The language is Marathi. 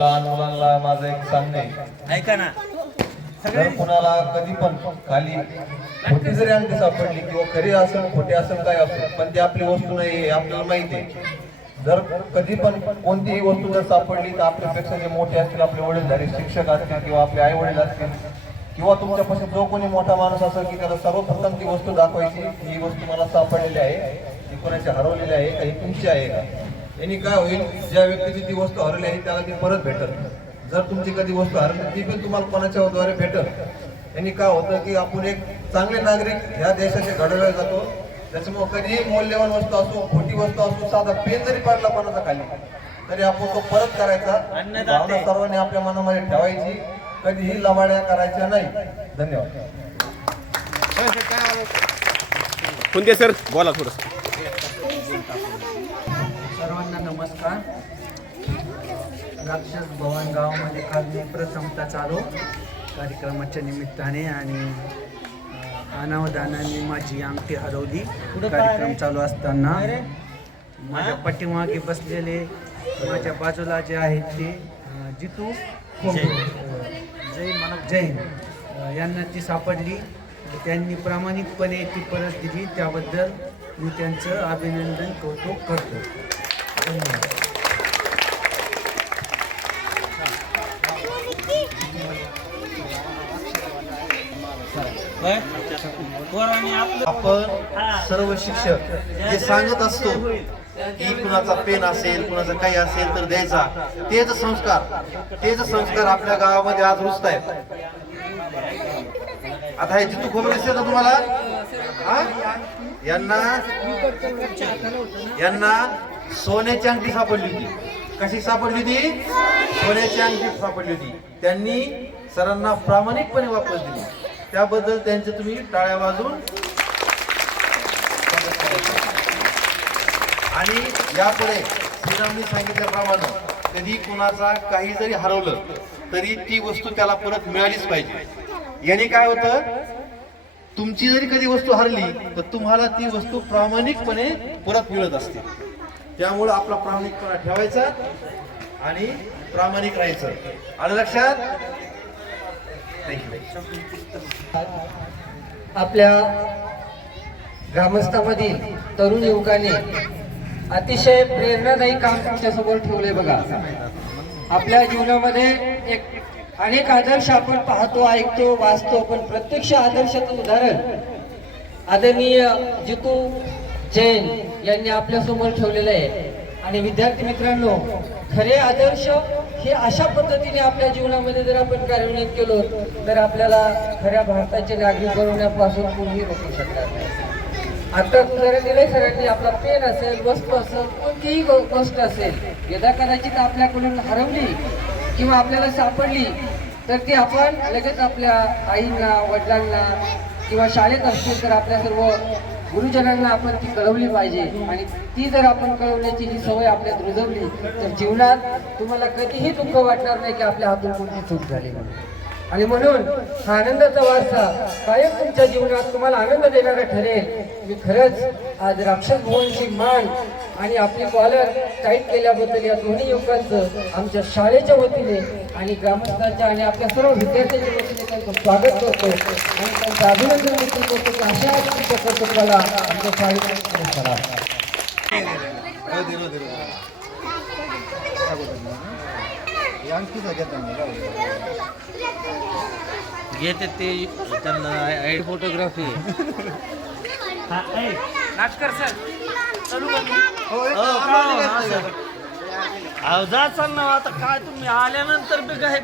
लहान मुलांना माझं एक सांगणे, ऐका ना, जर कुणाला कधी पण खाली खोटी जरी अंगठी सापडली किंवा खरी असेल खोटी असेल काय असेल, पण ती आपली वस्तू नाही हे आपल्याला माहिती आहे. जर कधी पण कोणतीही वस्तू जर सापडली तर आपल्यापेक्षा जे मोठे असतील, आपले वडीलधारी शिक्षक असतील किंवा आपले आई वडील असतील किंवा तुमच्यापाशी जो कोणी मोठा माणूस असेल की त्याला सर्वप्रथम ती वस्तू दाखवायची, ही वस्तू मला सापडलेली आहे, ती कोणाची हरवलेली आहे का, ही तुमची आहे का. यांनी काय होईल, ज्या व्यक्तीची ती वस्तू हरवली आहे त्याला ती परत भेटल. जर तुमची कधी वस्तू हरवली ती पण तुम्हाला कोणाच्या द्वारे भेटल. यांनी काय होतं की आपण एक चांगले नागरिक ह्या देशाचे घडवले जातो. त्याच्यामुळे कधीही मौल्यवान वस्तू असो, खोटी वस्तू असो, साधा पेन जरी पडला कोणाचा खाली तरी आपण तो परत करायचा. भावना सर्वांनी आपल्या मनामध्ये ठेवायची, कधीही लवाड्या करायच्या नाही. धन्यवाद. कोणते सर बोला थोडं. सर्वांना नमस्कार. राक्षस भवन गावामध्ये काल मी प्रथमता चालू कार्यक्रमाच्या निमित्ताने आणि अनावधानाने माझी अंगठी हरवली. कार्यक्रम चालू असताना माझ्या पाठीमागे बसलेले माझ्या बाजूला जे आहेत ते जितू जैन यांना ती सापडली. त्यांनी प्रामाणिकपणे ती परत दिली, त्याबद्दल मी त्यांचं अभिनंदन कौतुक करतो. धन्यवाद. आपण सर्व शिक्षक जे सांगत असतो की कुणाचा पेन असेल, कुणाचा काही असेल तर द्यायचा, तेच संस्कार आपल्या गावामध्ये आज रुजत आहेत. आता हे जितू खोबरे दिसते ना तुम्हाला, यांना सोन्याची अंगठी सापडली होती. कशी सापडली होती? सोन्याची अंगठी सापडली होती. त्यांनी सरांना प्रामाणिकपणे वापस दिली, त्याबद्दल त्यांचे तुम्ही टाळ्या वाजून. आणि यापुढे श्रीरामनी सांगितल्याप्रमाणे कधी कुणाचा काही जरी हरवलं तरी ती वस्तू त्याला परत मिळालीच पाहिजे. याने काय होतं, तुमची जरी कधी वस्तू हरली तर तुम्हाला ती वस्तू प्रामाणिकपणे परत मिळत असते. त्यामुळे आपला प्रामाणिकपणा ठेवायचा आणि प्रामाणिक राहायचं. आलं लक्षात? आपल्या ग्रामस्थामधील तरुण युवकाने अतिशय प्रेरणादायी काम तुमच्यासमोर ठेवले. बघा, आपल्या जीवनामध्ये अनेक आदर्श आपण पाहतो, ऐकतो, वाचतो, पण प्रत्यक्ष आदर्शाचं उदाहरण आदरणीय जितू जैन यांनी आपल्या समोर ठेवलेलं आहे. आणि विद्यार्थी मित्रांनो, खरे आदर्श हे अशा पद्धतीने आपल्या जीवनामध्ये जर आपण कार्यान्वित केलो तर आपल्याला खऱ्या भारताचे नागरिक बनवण्यापासून कोणीही रोखू शकणार नाही. आता सरांनी आपला पेन असेल, वस्तू असेल, कोणतीही गोष्ट असेल, यदा कदाचित आपल्याकडून हरवली किंवा आपल्याला सापडली तर ती आपण लगेच आपल्या आईंना, वडिलांना किंवा शाळेत असतील तर आपल्या सर्व गुरुजनांना आपण ती कळवली पाहिजे. आणि ती जर आपण कळवण्याची ही सवय आपल्यात रुजवली तर जीवनात तुम्हाला कधीही दुःख वाटणार नाही की आपल्या हातून कोणती चूक झाली म्हणून. आणि म्हणून हा आनंदाचा वारसा कायम तुमच्या जीवनात तुम्हाला आनंद देणारा ठरेल. मी खरंच आज राक्षस भुवनची मान आणि आपली कॉलर टाईट केल्याबद्दल या दोन्ही युवकांचं आमच्या शाळेच्या वतीने आणि ग्रामस्थांच्या आणि आपल्या सर्व विद्यार्थ्यांच्या वतीने त्यांचं स्वागत करतो आणि त्यांचं अभिनंदन देखील करतो की अशा तुमच्या कर्तृत्वाला आमच्या शाळेत घेते ते त्यांना आयडी फोटोग्राफी. नाटकर सर चालू जा चाल ना. आता काय तुम्ही आल्यानंतर बी काय